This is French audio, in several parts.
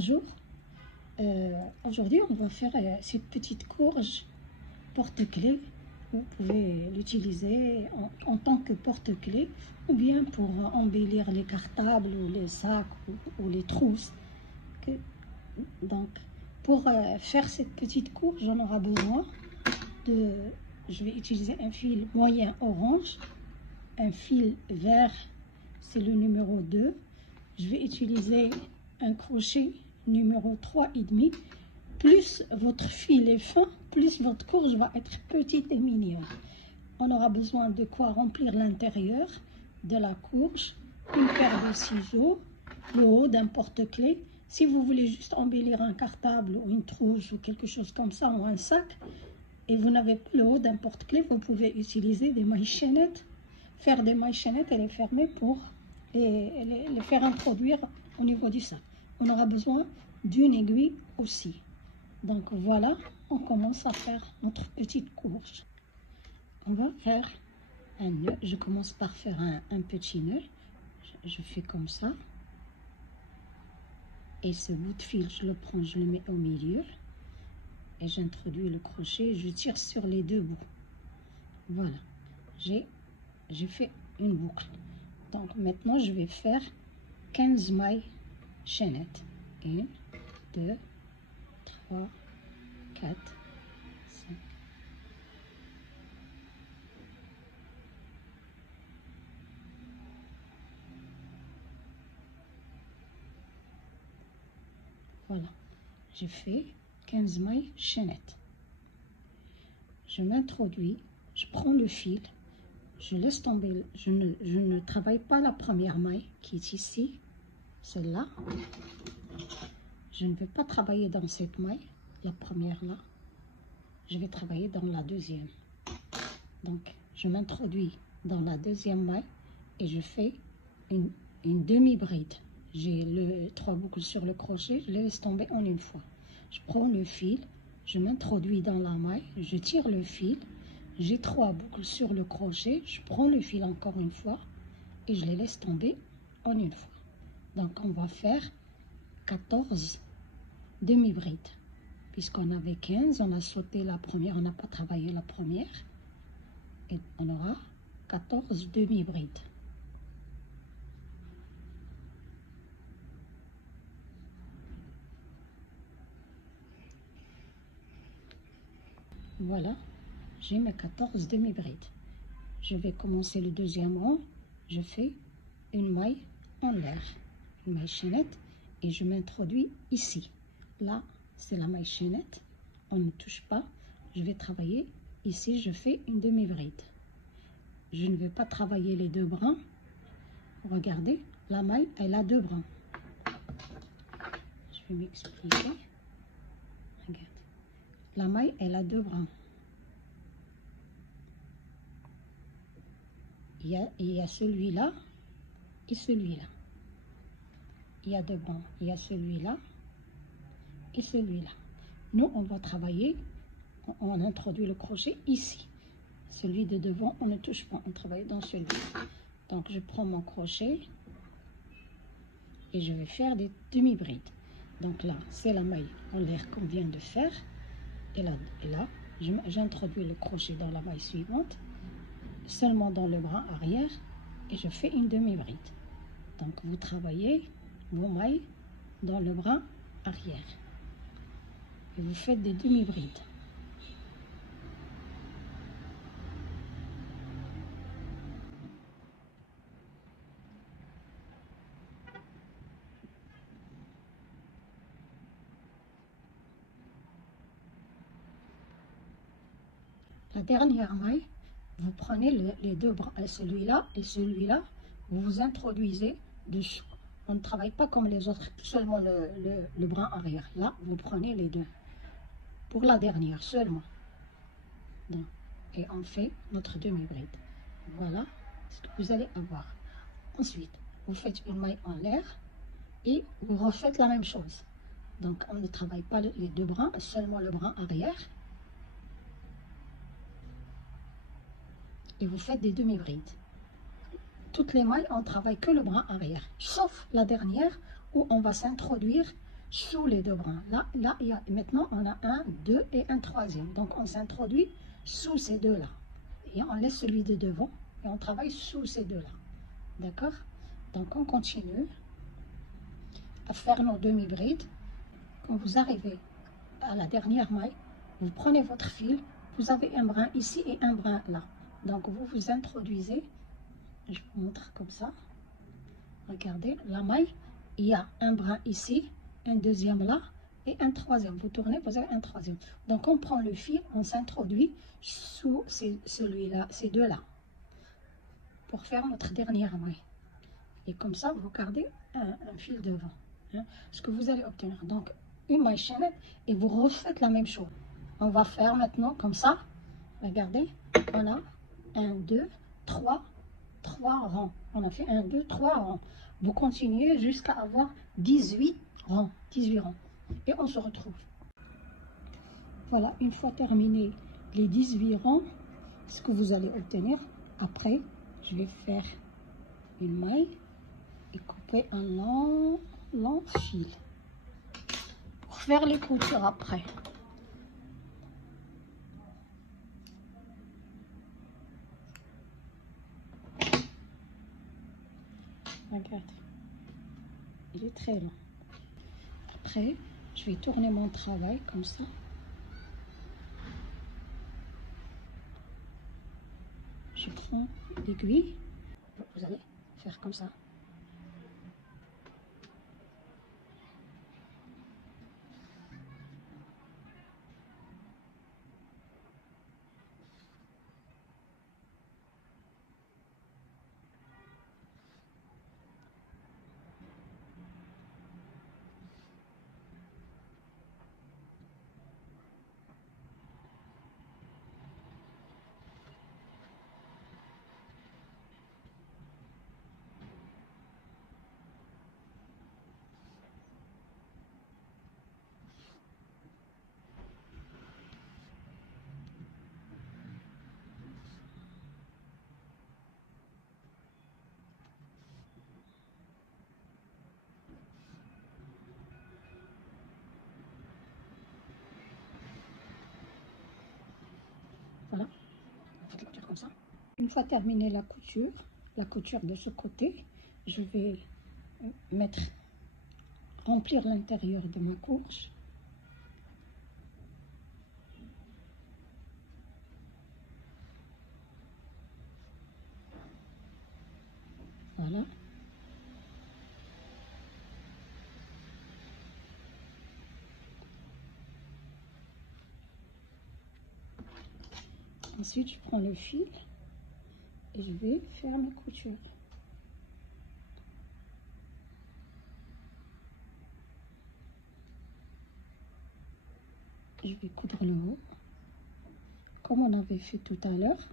Bonjour, aujourd'hui on va faire cette petite courge porte-clés. Vous pouvez l'utiliser en tant que porte-clés ou bien pour embellir les cartables ou les sacs ou les trousses. Donc pour faire cette petite courge, on aura besoin de, je vais utiliser un fil moyen orange, un fil vert, c'est le numéro 2. Je vais utiliser un crochet numéro 3,5, plus votre fil est fin, plus votre courge va être petite et mignonne. On aura besoin de quoi remplir l'intérieur de la courge, une paire de ciseaux, le haut d'un porte-clés. Si vous voulez juste embellir un cartable ou une trousse ou quelque chose comme ça, ou un sac, et vous n'avez pas le haut d'un porte-clés, vous pouvez utiliser des mailles chaînettes, faire des mailles chaînettes et les fermer pour les faire introduire au niveau du sac. On aura besoin d'une aiguille aussi. Donc voilà, on commence à faire notre petite courge. On va faire un nœud. Je commence par faire un petit nœud. Je fais comme ça. Et ce bout de fil, je le prends, je le mets au milieu. Et j'introduis le crochet. Je tire sur les deux bouts. Voilà. J'ai fait une boucle. Donc maintenant, je vais faire 15 mailles chaînettes. 1, 2, 3, 4, 5. Voilà, j'ai fait 15 mailles chaînettes. Je m'introduis, je prends le fil, je laisse tomber, je ne travaille pas la première maille qui est ici, celle-là. Je ne vais pas travailler dans cette maille, la première là. Je vais travailler dans la deuxième. Donc, je m'introduis dans la deuxième maille et je fais une demi-bride. J'ai le 3 boucles sur le crochet, je les laisse tomber en une fois. Je prends le fil, je m'introduis dans la maille, je tire le fil, j'ai 3 boucles sur le crochet, je prends le fil encore une fois et je les laisse tomber en une fois. Donc, on va faire 14 demi-brides. Puisqu'on avait 15, on a sauté la première, on n'a pas travaillé la première. Et on aura 14 demi-brides. Voilà, j'ai mes 14 demi-brides. Je vais commencer le deuxième rang. Je fais une maille en l'air, une maille chaînette, et je m'introduis ici. Là, c'est la maille chaînette, on ne touche pas. Je vais travailler ici, je fais une demi-bride. Je ne vais pas travailler les deux brins. Regardez, la maille, elle a deux brins. Je vais m'expliquer. Regarde, la maille, elle a deux brins. Il y a celui-là et celui-là. Il y a deux brins. Il y a celui-là et celui-là. Nous, on va travailler, on introduit le crochet ici. Celui de devant, on ne touche pas, on travaille dans celui-là. Donc, je prends mon crochet et je vais faire des demi-brides. Donc là, c'est la maille en l'air qu'on vient de faire. Et là j'introduis le crochet dans la maille suivante, seulement dans le bras arrière, et je fais une demi-bride. Donc, vous travaillez vos mailles dans le bras arrière. Et vous faites des demi-brides. La dernière maille, vous prenez les deux bras, celui-là et celui-là, vous vous introduisez dessous. On ne travaille pas comme les autres, seulement le bras arrière. Là, vous prenez les deux. Pour la dernière seulement. Donc, et on fait notre demi-bride. Voilà ce que vous allez avoir. Ensuite, vous faites une maille en l'air et vous refaites la même chose. Donc, on ne travaille pas les deux bras, seulement le bras arrière. Et vous faites des demi-brides. Toutes les mailles, on travaille que le bras arrière, sauf la dernière où on va s'introduire sous les deux brins. Là, maintenant, on a un, deux et un troisième. Donc, on s'introduit sous ces deux-là. Et on laisse celui de devant et on travaille sous ces deux-là. D'accord? Donc, on continue à faire nos demi-brides. Quand vous arrivez à la dernière maille, vous prenez votre fil. Vous avez un brin ici et un brin là. Donc, vous vous introduisez. Je vous montre comme ça. Regardez, la maille, il y a un brin ici, un deuxième là et un troisième. Vous tournez, vous avez un troisième. Donc, on prend le fil, on s'introduit sous celui-là, ces deux-là, pour faire notre dernière maille. Et comme ça, vous gardez un fil devant. Hein, ce que vous allez obtenir. Donc, une maille chaînette et vous refaites la même chose. On va faire maintenant comme ça. Regardez, on a 1, 2, 3 rangs. On a fait 1, 2, 3 rangs. Vous continuez jusqu'à avoir 18 rangs. 18 rangs. Et on se retrouve. Voilà, une fois terminé les 18 rangs, ce que vous allez obtenir, après, je vais faire une maille et couper un long fil pour faire les coutures après. Regardez, il est très long. Après, je vais tourner mon travail comme ça. Je prends l'aiguille, vous allez faire comme ça. Voilà, on fait la couture comme ça. Une fois terminée la couture de ce côté, je vais remplir l'intérieur de ma courge. Voilà. Ensuite, je prends le fil et je vais faire ma couture. Je vais coudre le haut, comme on avait fait tout à l'heure.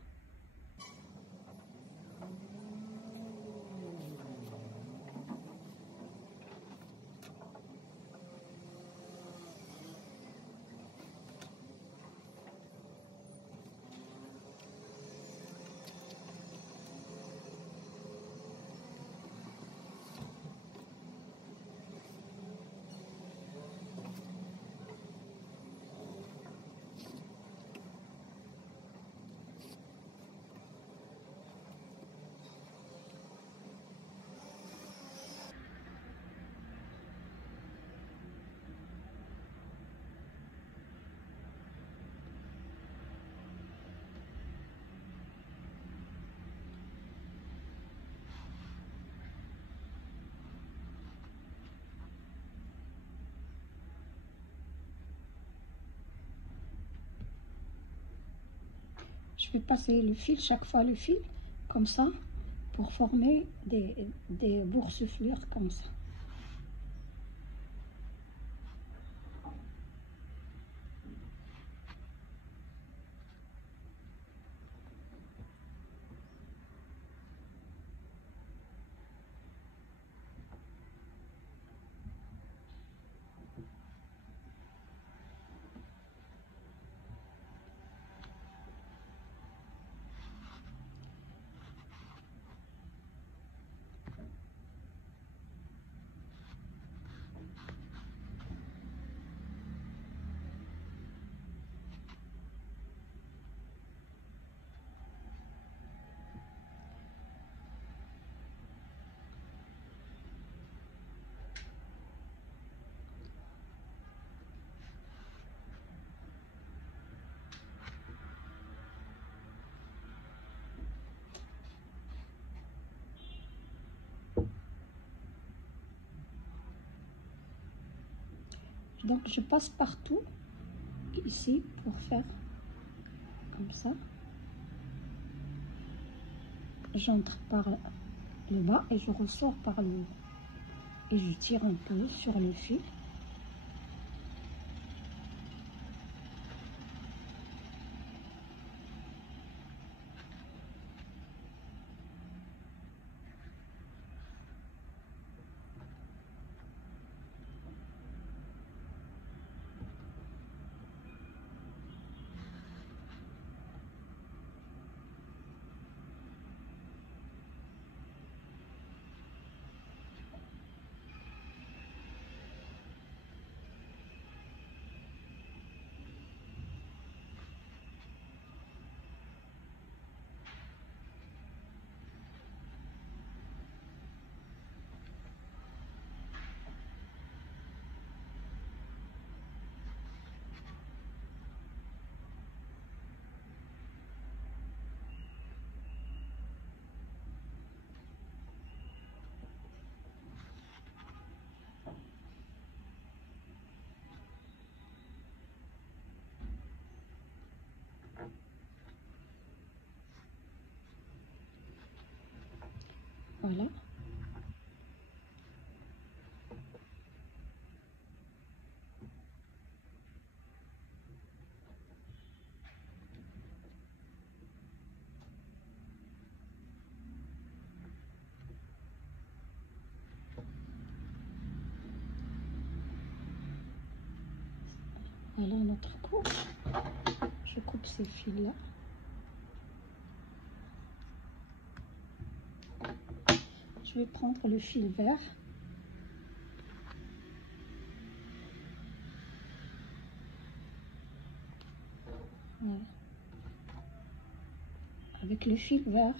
Je vais passer le fil, chaque fois le fil, comme ça, pour former des boursouflures comme ça. Donc je passe partout ici pour faire comme ça. J'entre par le bas et je ressors par le haut. Et je tire un peu sur le fil. Voilà. Voilà notre coupe. Je coupe ces fils-là. Je vais prendre le fil vert. Voilà. Avec le fil vert,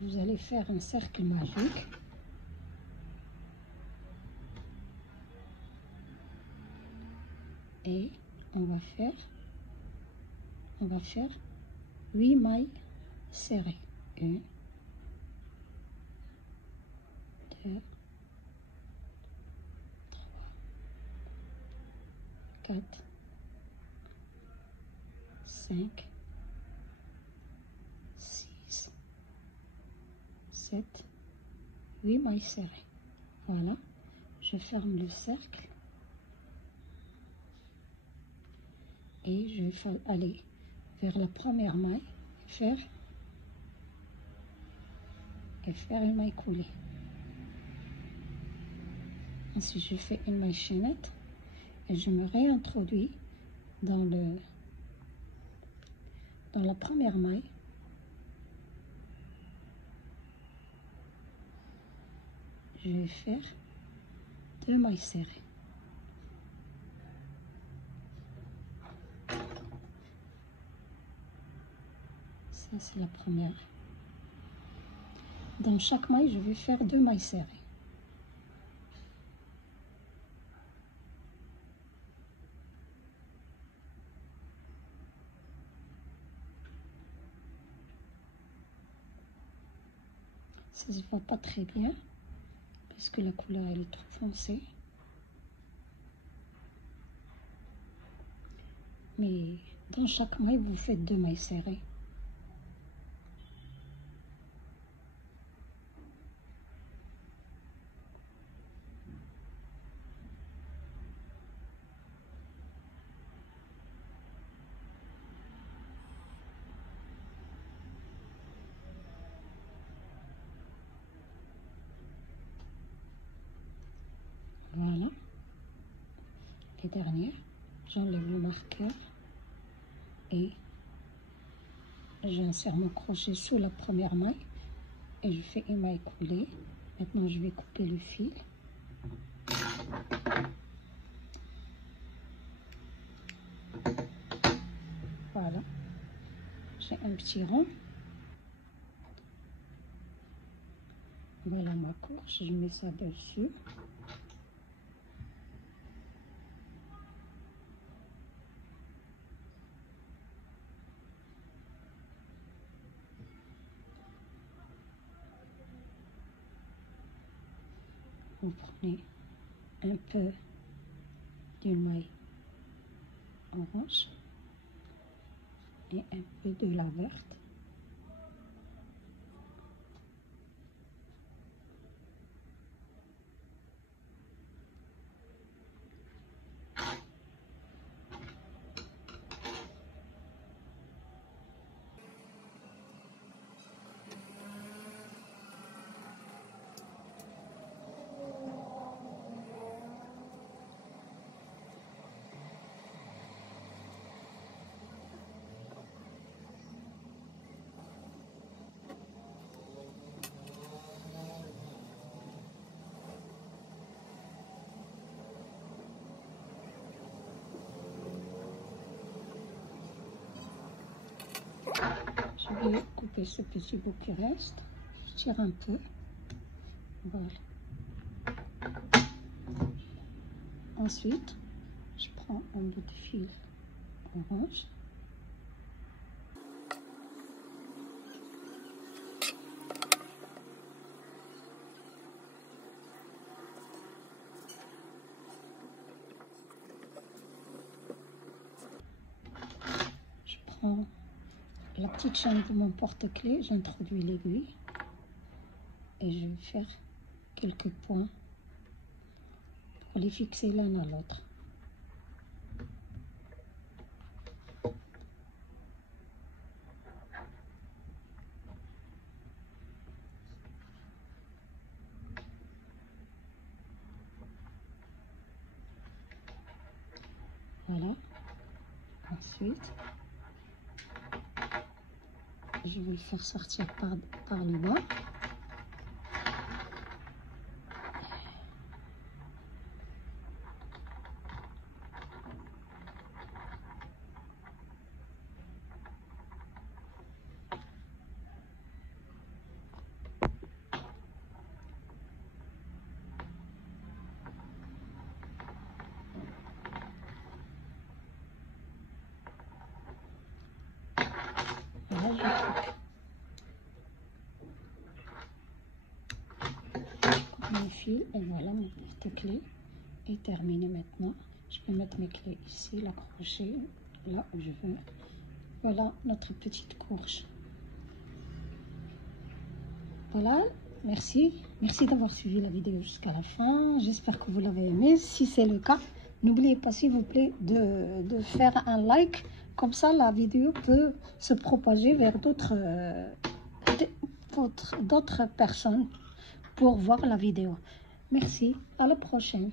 vous allez faire un cercle magique. Et on va faire 8 mailles serrées. 1, 2, 3, 4, 5, 6, 7, 8 mailles serrées. Voilà, je ferme le cercle et je vais aller vers la première maille et faire une maille coulée. Ensuite, je fais une maille chaînette et je me réintroduis dans la première maille. Je vais faire 2 mailles serrées. Ça, c'est la première. Dans chaque maille, je vais faire 2 mailles serrées. Ça se voit pas très bien parce que la couleur elle est trop foncée. Mais dans chaque maille, vous faites 2 mailles serrées. Voilà. Les dernières, j'enlève le marqueur et j'insère mon crochet sous la première maille et je fais une maille coulée. Maintenant, je vais couper le fil. Voilà. J'ai un petit rond. Voilà ma courge, je mets ça dessus. Vous prenez un peu d'une maille orange et un peu de la verte. Je vais couper ce petit bout qui reste. Je tire un peu. Voilà. Ensuite, je prends un bout de fil orange. Je prends la petite chaîne de mon porte-clés, j'introduis l'aiguille et je vais faire quelques points pour les fixer l'un à l'autre. Voilà. Ensuite, je vais le faire sortir par le bas. Voilà, je coupe mes fils et voilà, mon porte-clés est terminé maintenant. Je peux mettre mes clés ici, l'accrocher là où je veux. Voilà notre petite courge. Voilà, merci d'avoir suivi la vidéo jusqu'à la fin. J'espère que vous l'avez aimé. Si c'est le cas, n'oubliez pas s'il vous plaît de faire un like. Comme ça, la vidéo peut se propager vers d'autres personnes pour voir la vidéo. Merci, à la prochaine.